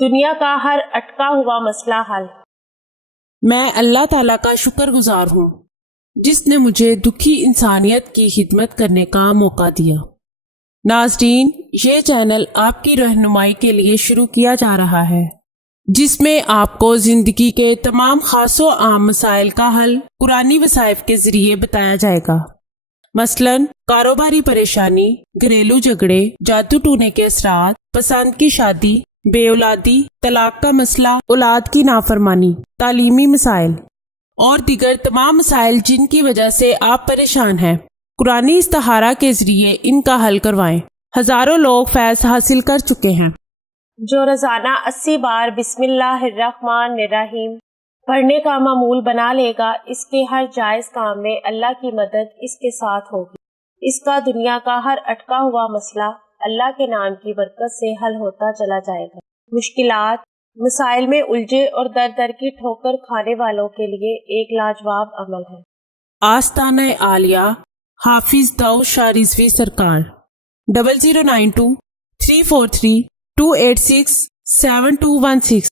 دنیا کا ہر اٹکا ہوا مسئلہ حل۔ میں اللہ تعالیٰ کا شکر گزار ہوں جس نے مجھے دکھی انسانیت کی خدمت کرنے کا موقع دیا۔ ناظرین، یہ چینل آپ کی رہنمائی کے لیے شروع کیا جا رہا ہے جس میں آپ کو زندگی کے تمام خاص و عام مسائل کا حل قرآنی وظائف کے ذریعے بتایا جائے گا، مثلاً کاروباری پریشانی، گھریلو جھگڑے، جادو ٹونے کے اثرات، پسند کی شادی، بے اولادی، طلاق کا مسئلہ، اولاد کی نافرمانی، تعلیمی مسائل اور دیگر تمام مسائل جن کی وجہ سے آپ پریشان ہیں، قرآنی استخارہ کے ذریعے ان کا حل کروائیں۔ ہزاروں لوگ فیض حاصل کر چکے ہیں۔ جو روزانہ 80 بار بسم اللہ الرحمن الرحیم پڑھنے کا معمول بنا لے گا، اس کے ہر جائز کام میں اللہ کی مدد اس کے ساتھ ہوگی۔ اس کا دنیا کا ہر اٹکا ہوا مسئلہ اللہ کے نام کی برکت سے حل ہوتا چلا جائے گا۔ مشکلات، مسائل میں الجھے اور در در کی ٹھوکر کھانے والوں کے لیے ایک لاجواب عمل ہے۔ آستانہ عالیہ حافظ داؤد شاہ رضوی سرکار 0092 343 286 7216